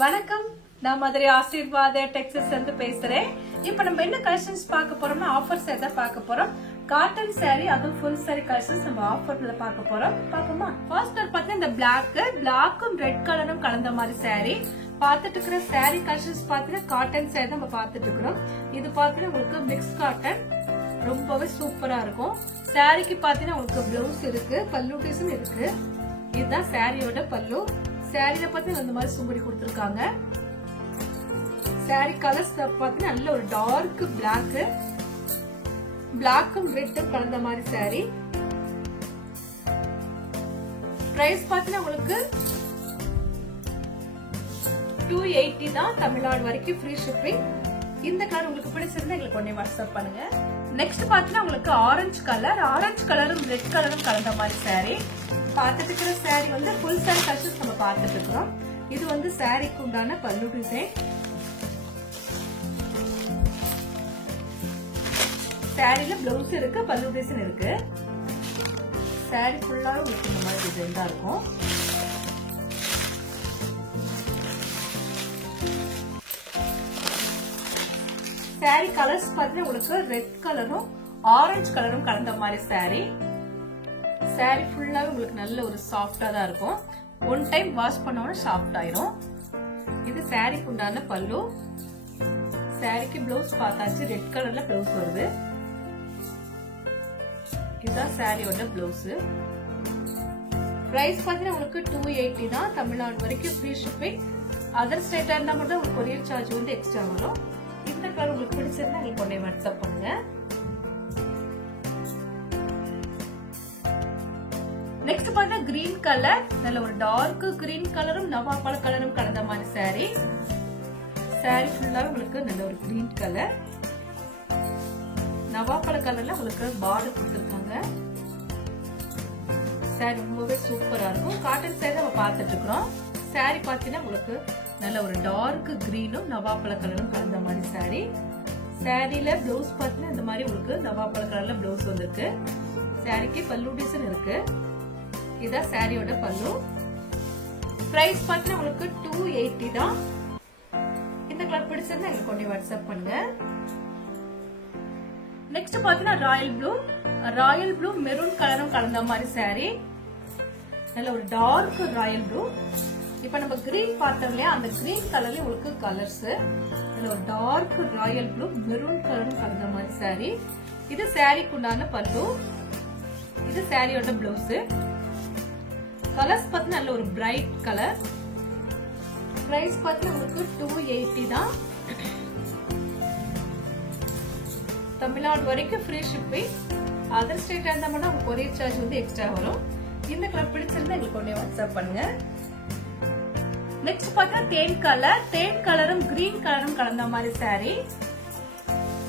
வணக்கம், நான் மதுரை ஆசீர்வாத டெக்ஸஸ் இருந்து பேசுறேன். இப்ப நம்ம என்ன கலெக்ஷன்ஸ் பார்க்க போறோம்னா ஆஃபர்ஸ் எதை பார்க்க போறோம். காட்டன் saree, அதுவும் ஃபுல் saree கலெக்ஷன்ஸ் நம்ம ஆஃபர்ல பார்க்க போறோம். பாப்போமா? ஃபர்ஸ்ட் பாத்தீங்கன்னா இந்த பிளாக்கும் ரெட் கலரும் கலந்த மாதிரி saree பாத்துட்டு இருக்கிற saree கலெக்ஷன்ஸ் பாத்தீங்கன்னா காட்டன் saree நம்ம பாத்துட்டு இருக்கிறோம். இது பாத்தீங்கன்னா உங்களுக்கு மிக்ஸ் காட்டன், ரொம்பவே சூப்பரா இருக்கும். சாரிக்கு பாத்தீங்கன்னா உங்களுக்கு பிளவுஸ் இருக்கு, பல்லு பீஸும் இருக்கு. இதுதான் சாரியோட பல்லு. சாரியில பாத்தீங்கன்னா இந்த மாதிரி சும்படி கொடுத்திருக்காங்க. சாரி கலர்ஸ் பாத்தீங்கன்னா நல்ல ஒரு டார்க் பிளாக்கும் ரெட்டும் கலந்த மாதிரி சாரி. பிரைஸ் பாத்தீங்கன்னா உங்களுக்கு 280 தான். தமிழ்நாடு வரைக்கும் ஃப்ரீ ஷிப்பிங். இந்த கலர் உங்களுக்கு பிடிச்சிருந்தா எங்களுக்கு உடனே வாட்ஸ்அப் பண்ணுங்க. நெக்ஸ்ட் பாத்தீங்கன்னா உங்களுக்கு ஆரஞ்சு கலரும் ரெட் கலரும் கலந்த மாதிரி சாரி. பாத்துட்டு இருக்கிற சாரி வந்து ஃபுல் சாரி கலெக்ஷன்ஸ் நம்ம பாத்துட்டு இருக்கோம். இது வந்து சாரிக்கு உண்டான பல்லு டிசைன். சாரில பிளவுஸ் இருக்கு, பல்லு டிசைன் இருக்கு. சாரி ஃபுல்லாவே உங்களுக்கு இந்த மாதிரி டிசைன் தான் இருக்கும். சாரி கலர்ஸ் பாத்தீங்கன்னா உங்களுக்கு ரெட் கலரும் ஆரஞ்சு கலரும் கலந்த மாதிரி சாரி. சாரி ஃபுல்லாவே உங்களுக்கு நல்ல ஒரு சாஃப்டா தான் இருக்கும். ஒன் டைம் வாஷ் பண்ணோம்னா சாஃப்ட் ஆயிரும். இது சாரிக்கு உண்டான பல்லு. சாரிக்கு பிளவுஸ் பார்த்தாச்சு, ரெட் கலர்ல பிளவுஸ் வருது. இதுதான் சாரியோட பிளவுஸ். பிரைஸ் பாத்தீங்கன்னா உங்களுக்கு 280 தான். தமிழ்நாடு வரைக்கும் ஃப்ரீ ஷிப்பிங். அதர் ஸ்டேட்டா இருந்தா மட்டும் உங்களுக்கு கொரியர் சார்ஜ் வந்து எக்ஸ்ட்ரா வரும். இந்த கலர் உங்களுக்கு பிடிச்சிருந்தா உங்களுக்கு உடனே வாட்ஸ்அப் பண்ணுங்க. நெக்ஸ்ட் பாத்தா கிரீன் கலர், நல்ல ஒரு டார்க் கிரீன் கலரும் நவாப்பழ கலரும் கலந்த மாதிரி சாரி. சாரி ஃபுல்லாவே உங்களுக்கு நல்ல ஒரு கிரீன் கலர், நவாப்பழ கலர்ல உங்களுக்கு பார்டர் கொடுத்திருக்காங்க. சாரி ரொம்பவே சூப்பரா இருக்கும். காட்டன் சாரி நம்ம பார்த்துட்டு இருக்கிறோம். சாரி பாத்தீங்கன்னா உங்களுக்கு நல்ல ஒரு டார்க் கிரீனும் நவாப்பழ கலரும் கலந்த மாதிரி சாரி. சாரியில பிளவுஸ் பாத்தீங்கன்னா இந்த மாதிரி உங்களுக்கு நவாப்பழ கலர்ல பிளவுஸ் வந்திருக்கு. சாரிக்கு பல்லு டிசைன் இருக்கு. இதான் சாரியோட பல்லு. பிரைஸ் பாத்தீங்கன்னா உங்களுக்கு 280 தான். இந்த கலர் பிடிச்சிருந்தா எங்களுக்கு கொண்டு வாட்ஸ்அப் பண்ணுங்க. நெக்ஸ்ட் பாத்தீங்கன்னா ராயல் ப்ளூ மெரூன் கலரும் கலந்த மாதிரி சாரி. நல்ல ஒரு டார்க் ராயல் ப்ளூ. இப்ப நம்ம கிரீன் பார்த்தோம் இல்லையா, அந்த கிரீன் கலர்ல உங்களுக்கு கலர்ஸ். நல்ல ஒரு டார்க் ராயல் ப்ளூ மெரூன் கலரும் கலந்த மாதிரி சாரி. இது சாரிக்கு உண்டான பல்லு. இது சாரியோட பிளவுஸ். கலர்ஸ் பாத்தீங்கன்னா நல்ல ஒரு பிரைட் கலர். பிரைஸ் பாத்தீங்கன்னா உங்களுக்கு 280 தான். தமிழ்நாடு வரைக்கும் ஃப்ரீ ஷிப்பிங். அதர் ஸ்டேட்டா இருந்தா மட்டும் உங்களுக்கு கொரியர் சார்ஜ் வந்து எக்ஸ்ட்ரா வரும். இந்த கலர் பிடிச்சிருந்தா எங்களுக்கு உடனே வாட்ஸ்அப் பண்ணுங்க. நெக்ஸ்ட் பாத்தீங்கன்னா தேன் கலரும் கிரீன் கலரும் கலந்த மாதிரி சாரி.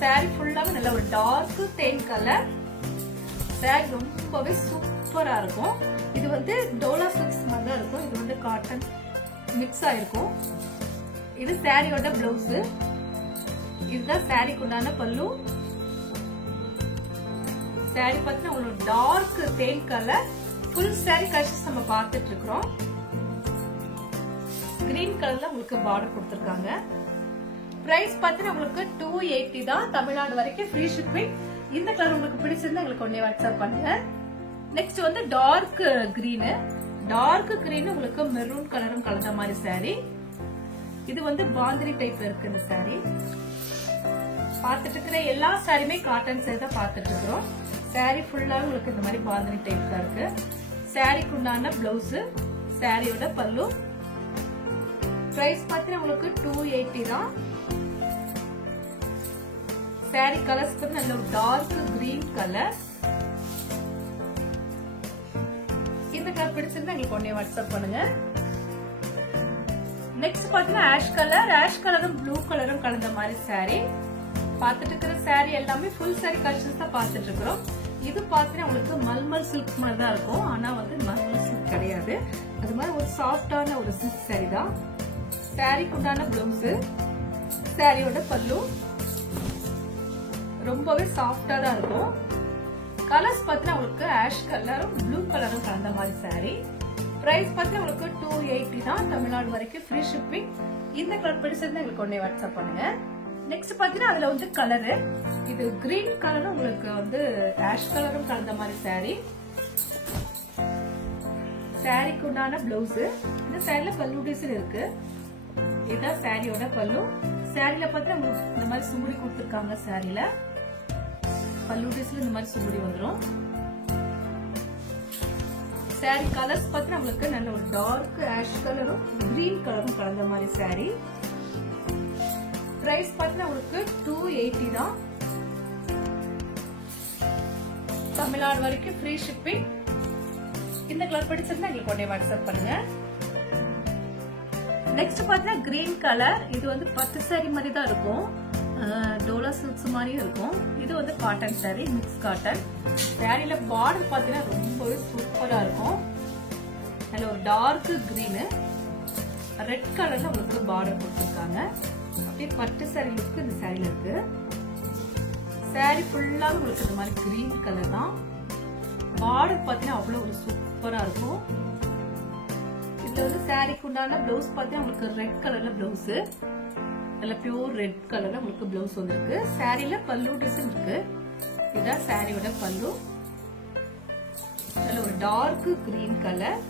சாரி ஃபுல்லாவே நல்ல ஒரு டார்க் தேன் கலர். சாரி ரொம்பவே சூப்பரா இருக்கும். இது வந்து டோலா சில்க்ஸ் மாதிரி தான் இருக்கும். இது வந்து காட்டன் மிக்ஸ் ஆயிருக்கும். இது சாரியோட பிளவுஸ். இதுதான் சாரிக்கு உண்டான பல்லு. சாரி பார்த்தீங்கன்னா உங்களுக்கு டார்க் தேன் கலர். ஃபுல் சாரி கலெக்ஷன்ஸ் நம்ம பார்த்துட்டு இருக்கிறோம். கிரீன் கலர்ல உங்களுக்கு பார்டர் கொடுத்திருக்காங்க. பிரைஸ் பார்த்தீங்கன்னா உங்களுக்கு 280 தான். தமிழ்நாடு வரைக்கும் ஃப்ரீ ஷிப்பிங். இந்த கலர் உங்களுக்கு பிடிச்சிருந்தா எங்களுக்கு உடனே வாட்ஸ்அப் பண்ணுங்க. நெக்ஸ்ட் வந்து டார்க் கிரீன் உங்களுக்கு மெரூன் கலரும் கலந்த மாதிரி சாரி. இது வந்து பாந்தினி டைப்ல இருக்கு இந்த சாரி. பார்த்துட்டு இருக்கிற எல்லா சாரியுமே காட்டன் சாரி தான் பார்த்துட்டு இருக்கிறோம். சாரி ஃபுல்லாவே உங்களுக்கு இந்த மாதிரி பாந்தினி டைப் தான் இருக்கு. சாரிக்கு உண்டான பிளவுஸ், சாரியோட பல்லு. பிரைஸ் பார்த்தீங்கன்னா உங்களுக்கு 280 தான். சாரி கலர்ஸ் நல்ல ஒரு டார்க் கிரீன் கலர். இந்த கலர் பிடிச்சிருந்தா நீங்க உடனே வாட்ஸ்அப் பண்ணுங்க. நெக்ஸ்ட் பாத்தீங்கன்னா ஆஷ் கலரும் ப்ளூ கலரும் கலந்த மாதிரி சாரி. பாத்துட்டு இருக்கிற சாரி எல்லாமே ஃபுல் சாரி கலெக்ஷன்ஸ் தான் பாத்துட்டு இருக்கிறோம். இது பாத்தீங்கன்னா உங்களுக்கு மல்மல் சில்க் மாதிரி தான் இருக்கும். ஆனா வந்து மல்மல் சில்க் கிடையாது. அது மாதிரி ஒரு சாஃப்டான ஒரு சில்க் சாரி தான். சாரிக்கு உண்டான பிளவுஸ், சாரியோட பல்லு ரொம்பவே சாஃப்டா தான் இருக்கும். கலர்ஸ் பாத்தீங்கன்னா உங்களுக்கு ஆஷ் கலரும் ப்ளூ கலரும் கலந்த மாதிரி சாரி. பிரைஸ் பார்த்தா உங்களுக்கு 280 தான். தமிழ்நாடு வரைக்கும் ஃப்ரீ ஷிப்பிங். இந்த கலர் பிடிச்சிருந்தா எங்களுக்கு உடனே வாட்ஸ்அப் பண்ணுங்க. நெக்ஸ்ட் பாத்தீங்கன்னா அதுல வந்து கலரு, இது கிரீன் கலரும் உங்களுக்கு வந்து ஆஷ் கலரும் கலந்த மாதிரி சாரி. சாரிக்கு உண்டான பிளவுஸ். இந்த சாரில பல்லு டிசைன் இருக்கு. இதுதான் சாரியோட பல்லு. சாரில பாத்தீங்கன்னா உங்களுக்கு இந்த மாதிரி சுங்குடி கொடுத்துருக்காங்க. சாரில பல்லு டிசைன் இந்த மாதிரி சுங்குடி வந்துடும். சாரி கலர்ஸ் பாத்தீங்கன்னா உங்களுக்கு நல்ல ஒரு டார்க் ஆஷ் கலரும் கிரீன் கலரும் கலந்த மாதிரி சாரி. பிரைஸ் பாத்தீங்கன்னா உங்களுக்கு 280 தான். தமிழ்நாடு வரைக்கும் ஃப்ரீ ஷிப்பிங். இந்த கலர் பிடிச்சிருந்தா எங்களுக்கு உடனே வாட்ஸ்அப் பண்ணுங்க. நெக்ஸ்ட் பாத்தீங்கன்னா கிரீன் கலர். இது வந்து பட்டு சாரி மாதிரி தான் இருக்கும். டோலா சில்க்ஸ் மாதிரியும் இருக்கும். இது வந்து காட்டன் சாரி, மிக்ஸ் காட்டன். சாரியில பார்டர் பாத்தீங்கன்னா ரொம்பவே சூப்பரா இருக்கும். நல்ல ஒரு டார்க் கிரீனு, ரெட் கலர்ல உங்களுக்கு பார்டர் கொடுத்துருக்காங்க. அப்படியே பட்டு சாரி லுக் இந்த சாரில இருக்கு. சாரி ஃபுல்லா உங்களுக்கு இந்த மாதிரி கிரீன் கலர் தான். பார்டர் பாத்தீங்கன்னா அவ்வளவு ஒரு சூப்பரா இருக்கும். இதுல வந்து சாரிக்கு உண்டான பிளவுஸ் பாத்தீங்கன்னா உங்களுக்கு ரெட் கலர்ல பிளவுஸ், நல்ல பியூர் ரெட் கலர்ல உங்களுக்கு பிளவுஸ் வந்துருக்கு. சாரில பல்லு டிசைன் இருக்கு. இதுதான் சாரியோட பல்லு. நல்ல ஒரு டார்க் கிரீன் கலர்.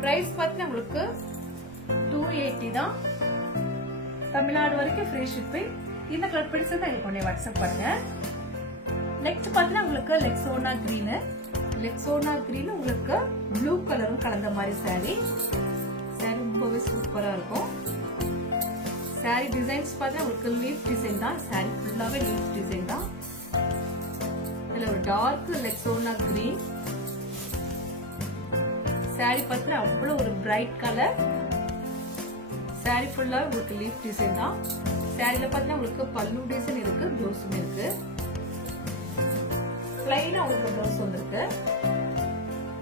பிரைஸ் பாத்தீங்கன்னா உங்களுக்கு 280 தான். தமிழ்நாடு வரைக்கும் ஃப்ரீ ஷிப்பிங். இந்த கலர் பிடிச்சிருந்தா எங்களுக்கு உடனே வாட்ஸ்அப் பண்ணுங்க. நெக்ஸ்ட் பாத்தீங்கன்னா உங்களுக்கு லெக்ஸோனா கிரீன். லெக்ஸோனா கிரீன் உங்களுக்கு ப்ளூ கலரும் கலந்த மாதிரி சாரி. சாரி ரொம்பவே சூப்பரா இருக்கும். சாரி டிசைன்ஸ் பாத்தீங்கன்னா உங்களுக்கு லீஃப் டிசைன் தான். சாரி ஃபுல்லாவே லீஃப் டிசைன் தான். இதுல ஒரு டார்க் லெக்ஸோனா கிரீன். சாரி பாத்தீங்கன்னா அவ்வளவு ஒரு பிரைட் கலர். சாரி ஃபுல்லா உங்களுக்கு லீஃப் டிசைன் தான். சாரில பாத்தீங்கன்னா உங்களுக்கு பல்லு டிசைன் இருக்கு, பிளவுஸும் இருக்கு. பிளைனா உங்களுக்கு பிளவுஸ் வந்திருக்கு.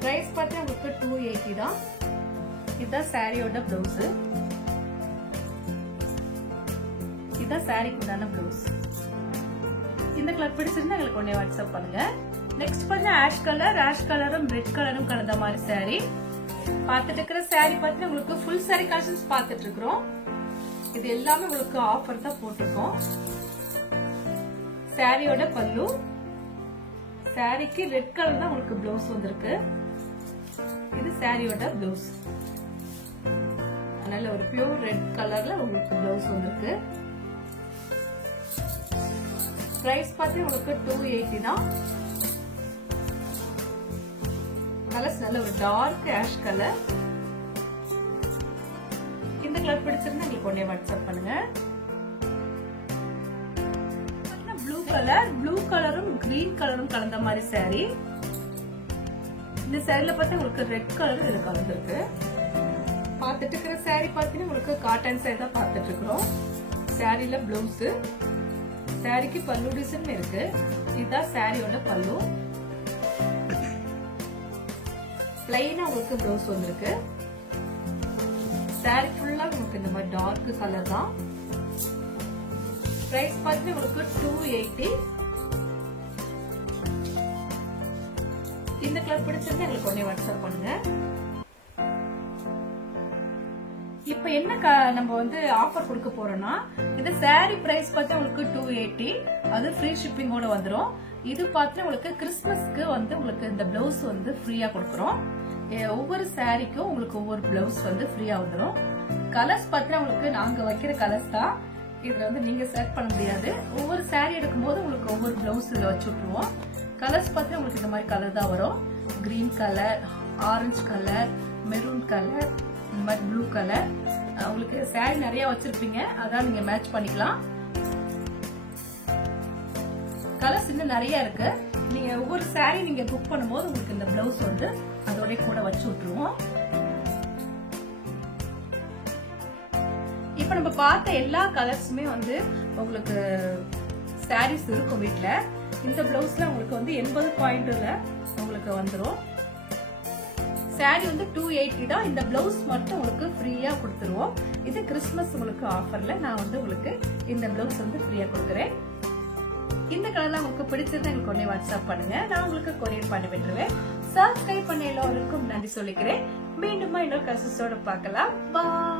பிரைஸ் பாத்தீங்கன்னா உங்களுக்கு 280 தான். இதுதான் சாரியோட பிளவுஸ். இதுதான் சாரிக்கு உண்டான பிளவுஸ். இந்த கலர் பிடிச்சிருந்தா எங்களுக்கு உடனே வாட்ஸ்அப் பண்ணுங்க. நெக்ஸ்ட் பாத்தீங்கன்னா ஆஷ் கலர். ஆஷ் கலரும் ரெட் கலரும் கலந்த மாதிரி சாரி. பார்த்துட்டு இருக்கிற சாரி பாத்தீங்கன்னா உங்களுக்கு ஃபுல் சாரி கலெக்ஷன்ஸ் பார்த்துட்டு இருக்கிறோம். இது எல்லாமே உங்களுக்கு ஆஃபர் தான் போட்டிருக்கோம். சாரியோட பல்லு. சாரிக்கு ரெட் கலர் தான் உங்களுக்கு பிளவுஸ் வந்திருக்கு. இது சாரியோட பிளவுஸ். அதனால ஒரு பியூர் ரெட் கலர்ல உங்களுக்கு பிளவுஸ் வந்திருக்கு. பிரைஸ் பார்த்து உங்களுக்கு 280 தான். கலர்ஸ் நல்ல ஒரு டார்க் ஆஷ் கலர். இந்த கலர் பிடிச்சிருந்தா நீங்க உடனே வாட்ஸ்அப் பண்ணுங்க. Blue colour. ப்ளூ கலரும் கிரீன் கலரும் கலந்த மாதிரி சாரி. இந்த சாரில பார்த்தா உங்களுக்கு ரெட் கலரும் இதுல கலந்துருக்கு. பார்த்துட்டு இருக்கிற சாரி பார்த்தீங்கன்னா உங்களுக்கு காட்டன் சாரி தான் பார்த்துட்டு இருக்கிறோம். சாரில பிளவுஸ், சாரிக்கு பல்லு டிசைன் இருக்கு. இதுதான் சாரியோட பல்லு. பிளைனா உங்களுக்கு பிளவுஸ் வந்திருக்கு. சாரி ஃபுல்லா உங்களுக்கு இந்த மாதிரி டார்க் கலர் தான். பிரைஸ் பார்த்தீங்கன்னா உங்களுக்கு 280. இந்த கலர் பிடிச்சிருந்தா எங்களுக்கு உடனே வாட்ஸ்அப் பண்ணுங்க. இப்ப என்ன நம்ம வந்து ஆஃபர் கொடுக்க போறோம்னா, இந்த சாரி பிரைஸ் பார்த்தா உங்களுக்கு 280, அது ஃப்ரீ ஷிப்பிங்கோட வந்துரும். இது பார்த்து உங்களுக்கு கிறிஸ்துமஸ்க்கு வந்து உங்களுக்கு இந்த பிளவுஸ் வந்து ஃப்ரீயா கொடுக்குறோம். ஒவ்வொரு சாரிக்கும் உங்களுக்கு ஒவ்வொரு பிளவுஸ் வந்து ஃப்ரீயா வந்துடும். கலர்ஸ் பார்த்தீங்கன்னா உங்களுக்கு நாங்க வைக்கிற கலர்ஸ் தான். இதுல வந்து நீங்க செலக்ட் பண்ண முடியாது. ஒவ்வொரு சாரி எடுக்கும் போது உங்களுக்கு ஒவ்வொரு பிளவுஸ் இதுல வச்சு விட்டுருவோம். கலர்ஸ் பார்த்தீங்கன்னா உங்களுக்கு இந்த மாதிரி கலர் தான் வரும். Green colour, orange colour, maroon colour, இந்த மாதிரி ப்ளூ கலர். உங்களுக்கு சாரி நிறைய வச்சிருப்பீங்க, அதான் நீங்க மேட்ச் பண்ணிக்கலாம். கலர்ஸ் இன்னும் நிறைய இருக்கு. நீங்க ஒவ்வொரு சாரி நீங்க புக் பண்ணும்போது உங்களுக்கு இந்த பிளவுஸ் வந்து அதோட கூட வச்சு விட்டுருவோம். இப்ப நம்ம பார்த்த எல்லா கலர்ஸுமே வந்து உங்களுக்கு சாரீஸ் இருக்கும் வீட்டுல. இந்த பிளவுஸ்ல உங்களுக்கு வந்து 80 பாயிண்ட்ல உங்களுக்கு வந்துரும். சாரி வந்து 280 தான். இந்த பிளவுஸ் மட்டும் உங்களுக்கு ஃப்ரீயா கொடுத்துருவோம். இது கிறிஸ்துமஸ் உங்களுக்கு ஆஃபர்ல நான் வந்து உங்களுக்கு இந்த பிளவுஸ் வந்து ஃப்ரீயா கொடுக்குறேன். இந்த கலர்லாம் உங்களுக்கு பிடிச்சிருந்தா எனக்கு உடனே வாட்ஸ்அப் பண்ணுங்க. நான் உங்களுக்கு கொரியர் பண்ணி விட்டுருவேன். சப்ஸ்கிரைப் பண்ண எல்லாருக்கும் நன்றி சொல்லிக்கிறேன். மீண்டுமா இன்னொரு கலெக்ஷன்ஸோட பார்க்கலாம். பாய்.